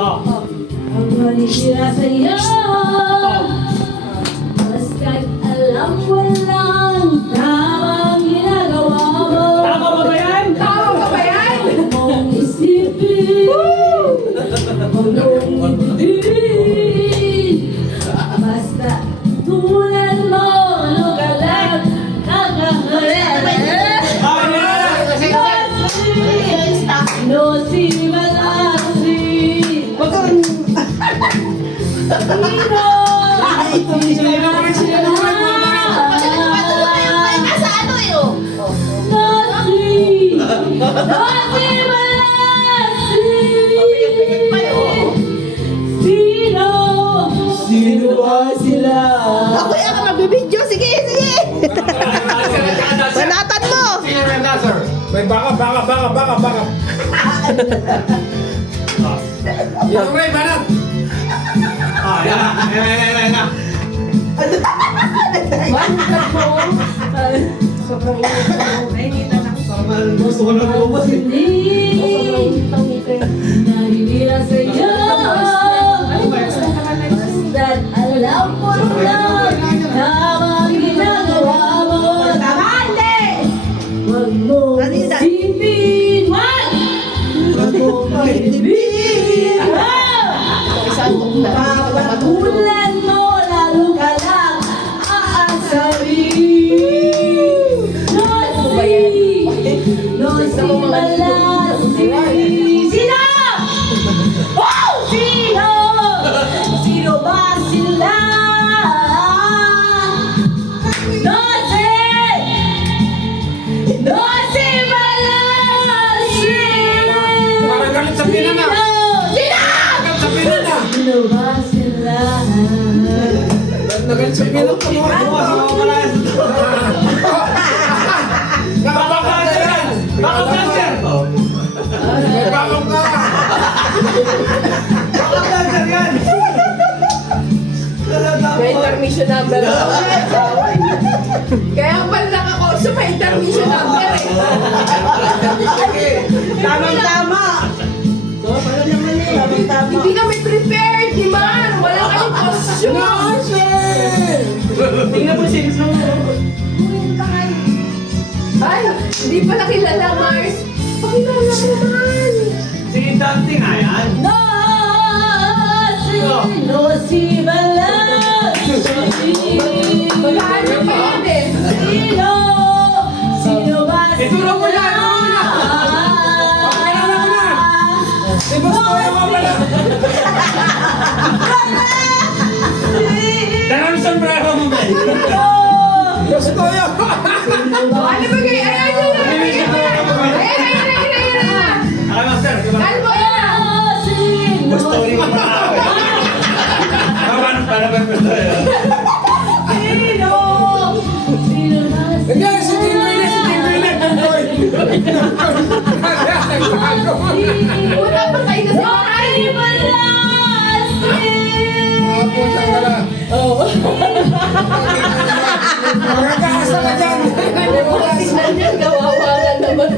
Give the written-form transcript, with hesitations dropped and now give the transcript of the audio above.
Ang manitira sa'yo, basta't alam mo lang tamang ginagawa mo. Tama ba ba yan? Tama ba ba yan? Huwag mong isipin, huwag mong ibigin, basta tulan mo, ano ka lang, no si malasi. Sino ba sila? Ako yung magbibidyo. Sige, sige. Banatan mo. Sino yung dancer? May baka. Yung Ray, banat! Yan na. Sobrang nainitan ako. Gusto ko na lumabas eh. Naninira sa'yo, basta't alam mo lang tamang ginagawa mo. Huwag mo isipin, huwag mo ibigin, patulan mo lalo ka lang aasarin. No si malasi. Sino? Sino? Sino ba sila? No si malasi. Parang galit sa pina na. Galit sa pina na. Sino ba sila? Nagalit sa pina na. Nakabaka na yan. Baka dancer! May bakang ka. Baka dancer yan! May intermission number ako. Kaya pala nakakurso, may intermission number eh. Tamang-tama! Hindi kami prepared, di ba? Wala kayong costume. Tingnan mo siya gusto mo. Ay, hindi pala kilala, Mars. Pakilala naman. Si Dante nga yan. No si malasi. Magkano pa yan eh? Sino? Sino ba sila? Ituro mo na, Pakilala mo na. Si Bustoy mo pala. Darang sombrero mo ba? Bustoy mo. Ano ba kayo? Ayan, ayan. Ah, master, di ba? Kalbo yan. Gusto rin mo na ako. Para ba gusto yun? Sino? Sino ba Hindi, sila? si Tingoy. Bustoy. Una pa tayo na si No si malasi. Puta ka na. Magkakaasa ka dyan. Tingnan niya, kawawa na naman.